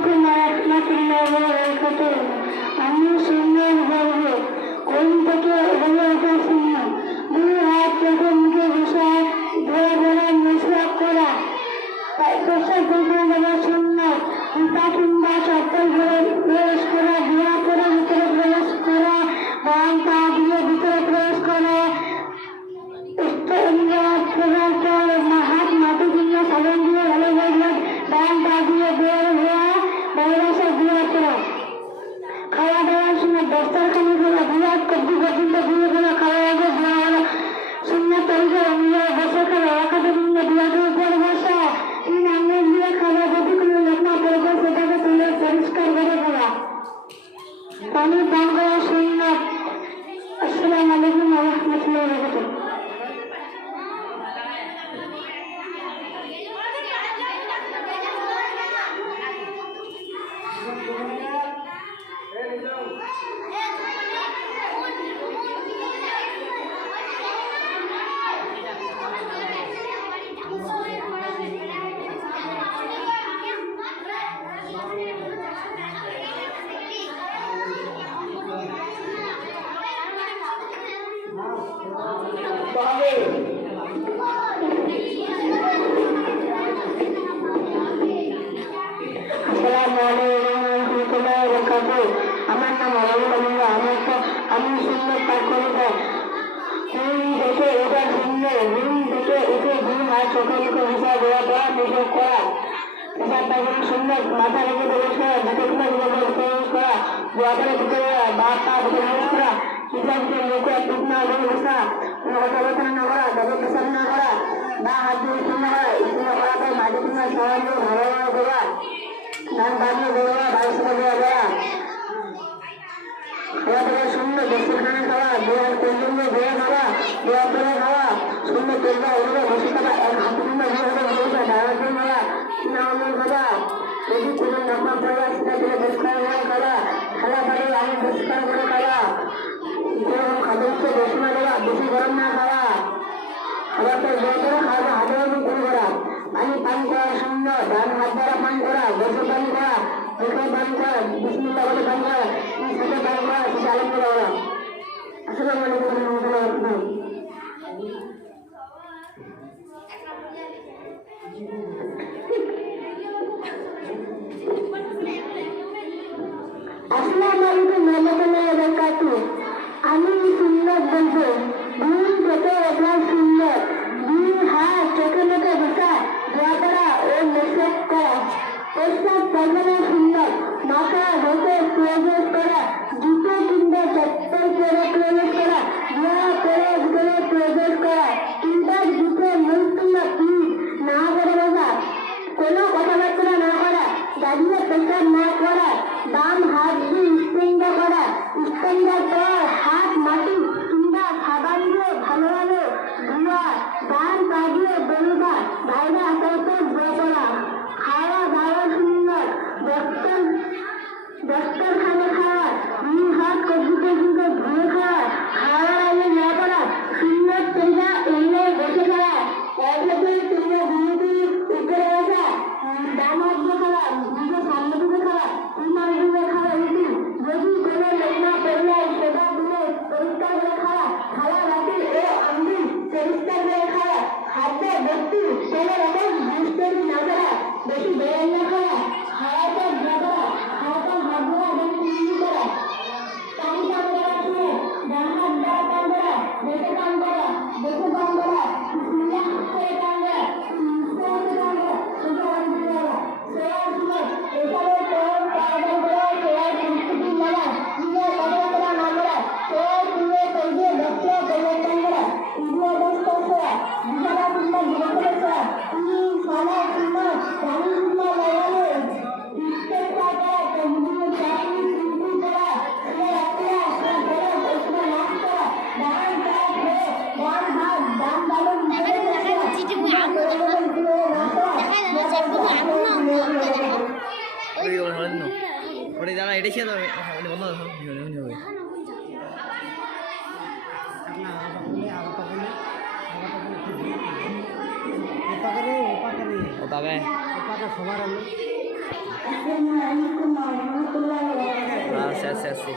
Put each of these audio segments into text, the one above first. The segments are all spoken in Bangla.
আলাইকুম ওয়া রাহমাতুল্লাহি ওয়া বারাকাতুহু। আমি সুন্নাত বলবো কোন থেকে হলো এটা সুন্নাত। দুই হাত যখন মুখে বসায় ধরে ধরে মেসওয়াক করা, প্রসাদ গ্রহণ করা সুন্নাত। জুতা কিংবা চপ্পল ধরে প্রবেশ করা, দোয়া করে ভিতরে প্রবেশ করা, বাম পা দিয়ে ভিতরে প্রবেশ করে, হাত মাটি কিংবা সাবান দিয়ে ভালো ভালো বাম পা দিয়ে বের হওয়া, বাইরে দোয়া করা। খাওয়া দাওয়ার সময় দস্তারখানি করা, বিরাট কবজি পর্যন্ত দিয়ে করা, খাওয়া আগে দোয়া হলো সুন্নাত তরিকা অনুযায়ী বসে খাওয়া, একাদে বিরাটের উপর বসা, তিন আঙ্গুল দিয়ে খাওয়া, যদি কোনো লোকনা পড়বে সেটাকে তুলে পরিষ্কার করে খাওয়া, পানি পান করা সুন্নাত। আসসালামু আলাইকুম ওয়া রাহমাতুল্লাহি ওয়া বারাকাতুহু। আমার নাম আমি সুন্নাত পাঠ করে দেয়। ঘুম থেকে ওঠা সুন্নাত, ঘুম থেকে উঠে ঘুম আর চোখে মুখে ভিজা দেওয়া দেওয়া নিষেধ করা, পেশাব পায়খানা সুন্নাত, মাথা রেখে প্রবেশ করা, বুকে কিংবা প্রবেশ করা, দোয়া করে ভিতরে বা পা ভিতরে প্রবেশ করা, হিসাবকে মুখে টুক না বলে বসা, কোনো কথাবার্তা না করা, তাদের পেশাব না করা, বা হাত দিয়ে ইস্তেঞ্জা করা, ইস্তেঞ্জা করার পর মাটি কিংবা সাবান দিয়ে ভালো ভালো দেওয়া, ধান বানিয়ে দেওয়া, বাড়ি থেকে দেওয়া দেওয়া। খাওয়া দাওয়া সুন্নাত, দস্তরখানে খাওয়া, দোয়ার পর্যন্ত ধোয়া খাওয়া, দোয়া করে খাওয়া, সুন্নাত তোলবা ওগুলো বসে খাওয়া, এক হাত কিংবা দুই হাতে বসে দাঁড়াতে খাওয়া, কিনা অন্য খাওয়া, যদি কোনো নাপা খাওয়া সেটা দিয়ে পরিষ্কার করে খাওয়া, খাওয়া পারে আমি পরিষ্কার করে খাওয়া, যেরকম খাদ্য বেশি না দেওয়া, বেশি গরম না খাওয়া, খাবার পর জল করে খাওয়া, হাতে হাতে করে করা, পানি পান করা সুন্নাত, ডান হাত দ্বারা পান করা, বসে পান করা, মুখে পান করা, বিসমিল্লাহ বলে পান করা, সাথে পান করা, সেটা আলহামদুলিল্লাহ বলা। আসসালামু আলাইকুম ওয়া রাহমাতুল্লাহি ওয়া বারাকাতুহু। আসসালামু আলাইকুম ওয়া রাহমাতুল্লাহি ওয়া বারাকাতুহু। আমি সুন্নাত বলবো ঘুম থেকে ওঠা সুন্নাত, দুই হাত চোখে মুখে বসা, দোয়া করা ও মেসওয়াক করা, প্রস্রাব পায়খানা সুন্নাত, মাথা ধুতে প্রবেশ করা, জুতো কিংবা চপ্পল পরে প্রবেশ করা, দোয়া করে ভিতরে প্রবেশ করা, কিংবা জুতো মুখ কিংবা পিঠ না করে বসা, কোনো কথাবার্তা না করা, দাঁড়িয়ে পেশাব না করা, বাম হাত দিয়ে ইস্তেঞ্জা করা, ইস্তেঞ্জার পর হাত মাটি কিংবা সাবান দিয়ে ভালোভাবে ধোয়া, ডান পা দিয়ে বেরোবা, বাইরে আসার পর দোয়া করা। খাওয়া দাওয়া সুন্নাত, দস্তরখানে খাওয়া, দুই হাত কবজিতে কিন্তু ধুয়ে খাওয়া, খাওয়ার আগে দোয়া করা, সুন্নাত তরিকা অনুযায়ী বসে খাওয়া, অথবা তোমরা ঘুমোতে উপরে বসা, ডান হাত দিয়ে খাওয়া, দুটো সামনে দিকে খাওয়া, তিন হাত দিয়ে খাওয়া, যদি কোনো লোক না পড়লে সেটা দিয়ে পরিষ্কার করে খাওয়া, খাওয়া রাখি ও আঙ্গুল পরিষ্কার করে খাওয়া, খাদ্য বস্তু কোনো রকম দুষ্কর্মী না করা, বেশি বেড়ে না খাওয়া, খাওয়ার পর দোয়া করা, খাওয়ার পর হাত ধোয়া এবং কুলি করা, পানি পান করার সময় ডান হাত দ্বারা পান করা, বেঁচে পান করা, বেঁচে পান করা, বিসমিল্লাহ করে পান করা, মুখে পান করা, সেটা অনেক করা, সেয়ার সময় এখানে তোর পায়দান করা, সেয়ার সংস্কৃতি মানা, নিজের কথা করা না করা, সেয়ার তুলে তৈরি দক্ষ পরিবর্তন করা, ইন্দ্রিয় দস্ত করা, বিছানা কিংবা বিরোধে করা, সালা কিংবা রানী কিংবা লাগানো, ইস্তেঞ্জা করা, তহবিল চাকরি চিন্তি করা, ওটা যারা এটা খেয়ে যাবে বন্ধ হবে। ওপাকে সবার Assalamualaikum warahmatullahi wabarakatuh. আচ্ছা আচ্ছা আচ্ছা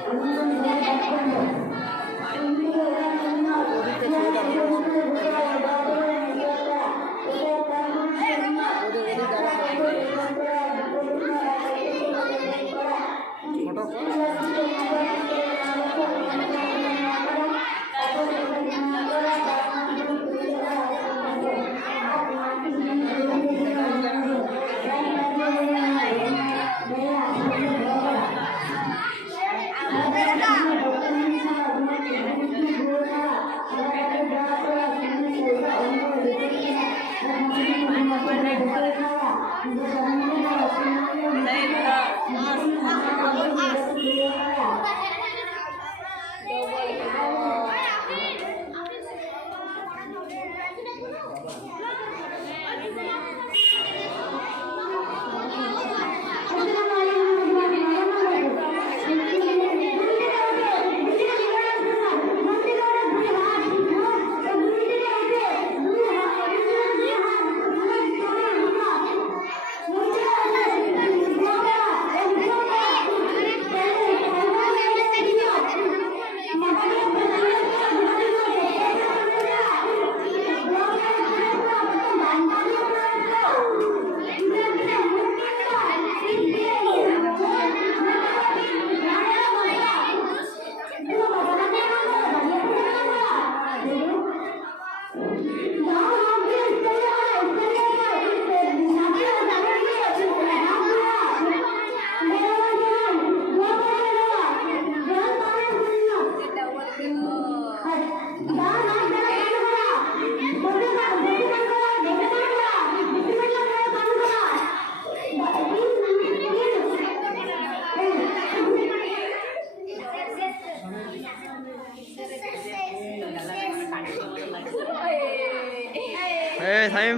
এই সাইম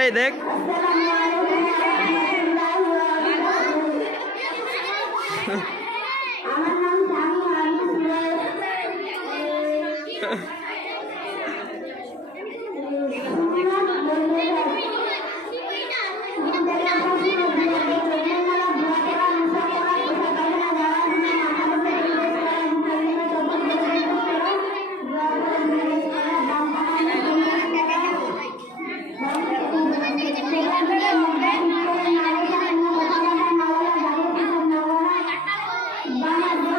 এই দেখ আমার নাম Bye.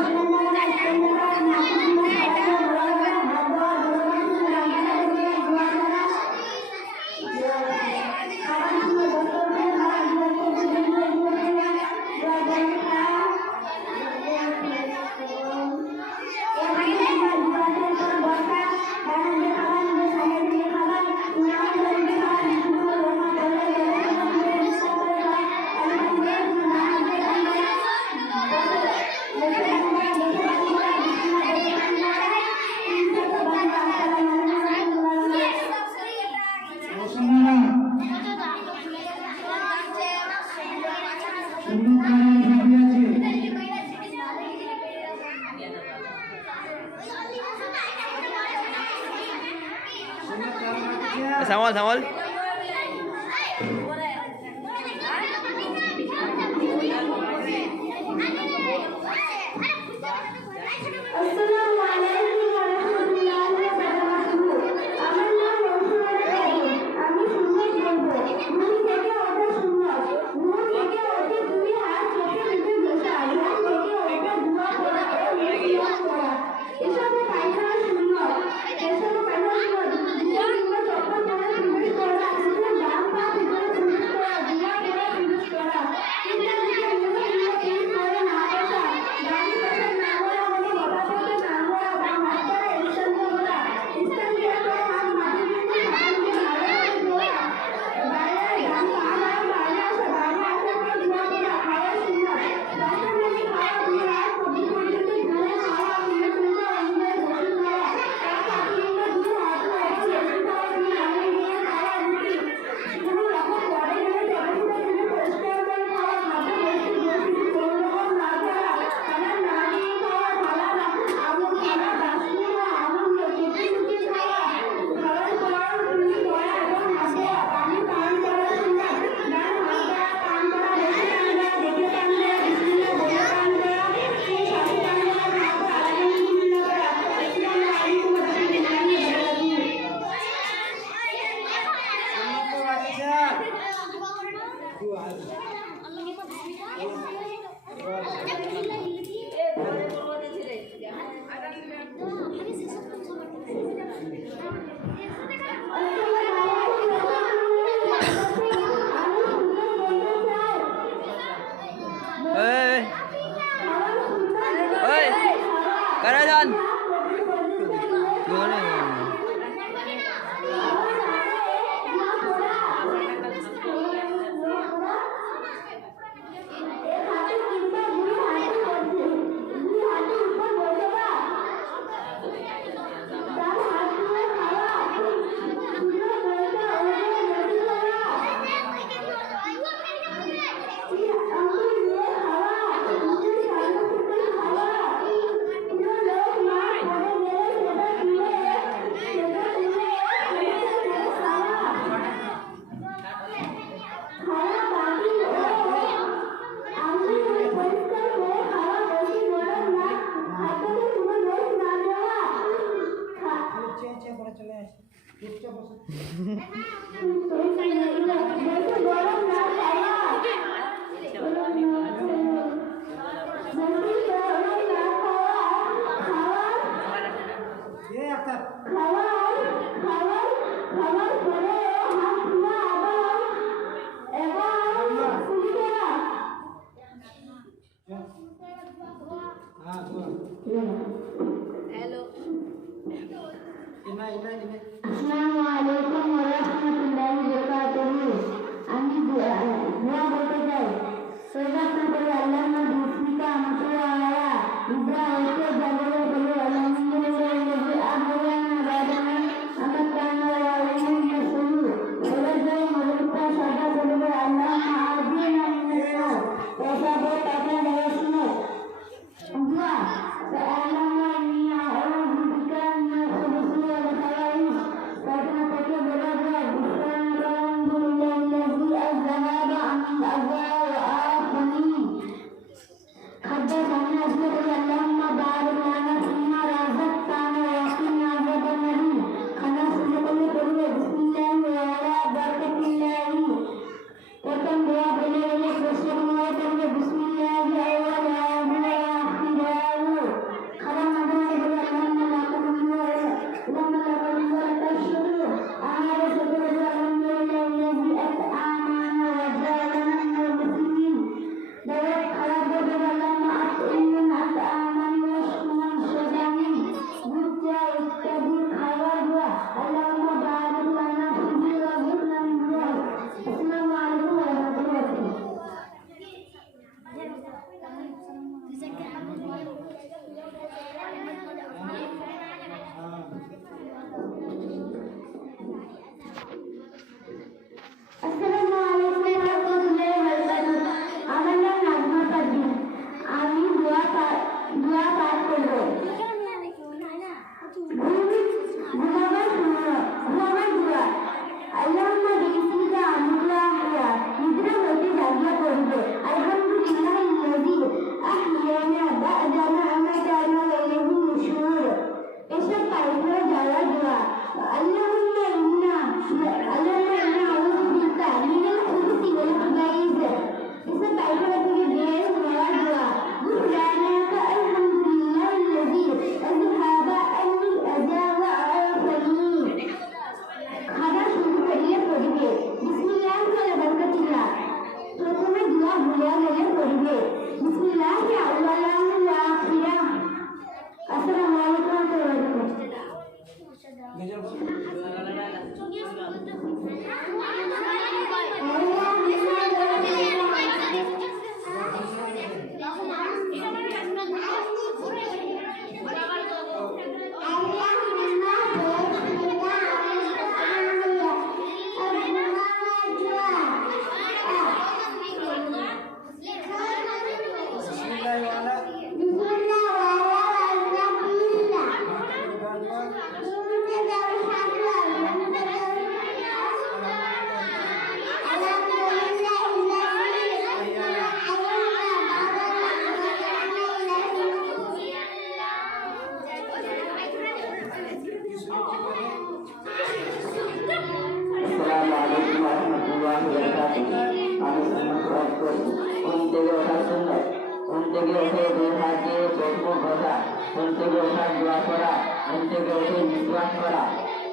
Ê, ê, cái đây thân. Đưa này. ঘুম থেকে ওঠার সুন্নত। ঘুম থেকে উঠে দুই হাত দিয়ে চোখ মুখ ঘষা। ঘুম থেকে ওঠার দোয়া করা। ঘুম থেকে উঠে নিঃশ্বাস করা।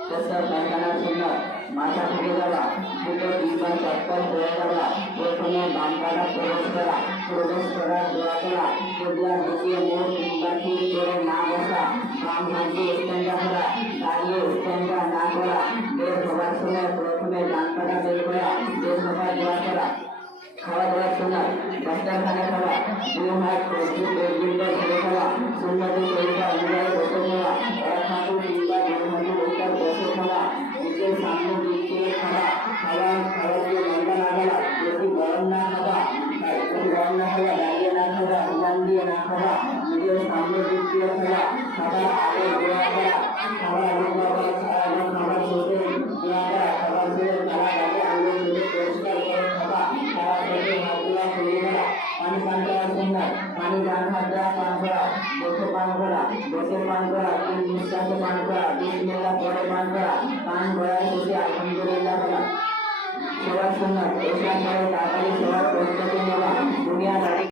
প্রস্তাব পায়খানার সুন্নত। মাথা থেকে যাওয়া, দুটো তিনবার চক্কর হয়ে যাওয়া, প্রথমে বাম পাটা প্রবেশ করার দোয়া করা, কেবলা ঢুকিয়ে মুখ কিংবা ঠিক করে না বসা, বাম হাত দিয়ে স্ট্যান্ডা করা, দাঁড়িয়ে স্ট্যান্ডা না করা, বের হবার সময় প্রথমে ডান পাটা বের করা, বের হবার দোয়া করা। খাওয়া দাওয়ার সময় দস্তারখানে খাওয়া, দুই হাত ধরে খাওয়া, সুন্নতি তরিকা অনুযায়ী বসে খাওয়া, এক হাঁটু কিংবা দুই হাঁটু উত্তর বসে খাওয়া, নিজের সামনে দিক দিয়ে খাওয়া, খাওয়া দিয়ে লম্বা না খাওয়া, বেশি গরম না খাওয়া, দাঁড়িয়ে না খাওয়া, উদান দিয়ে না খাওয়া, নিজের সামনে দিক দিয়ে খাওয়া, খাবার আগে দোয়া করা, খাবার আগে খাবার শেষে দোয়া করা, খাবার শেষে তারা গাছে আঙুল তুলে পরিষ্কার করে খাওয়া, খাওয়া শেষে হাতগুলা খুলে দেওয়া, পানি পান করার সুন্নাত, পানি ডান হাত দ্বারা পান করা, বসে পান করা, তিন নিঃশ্বাসে পান করা, বিসমিল্লাহ পরে পান করা, পান করার শেষে আলহামদুলিল্লাহ বলা। সবার সুন্নাত, এসব পরে তাড়াতাড়ি সবার প্রস্তুতি নেওয়া, দুনিয়া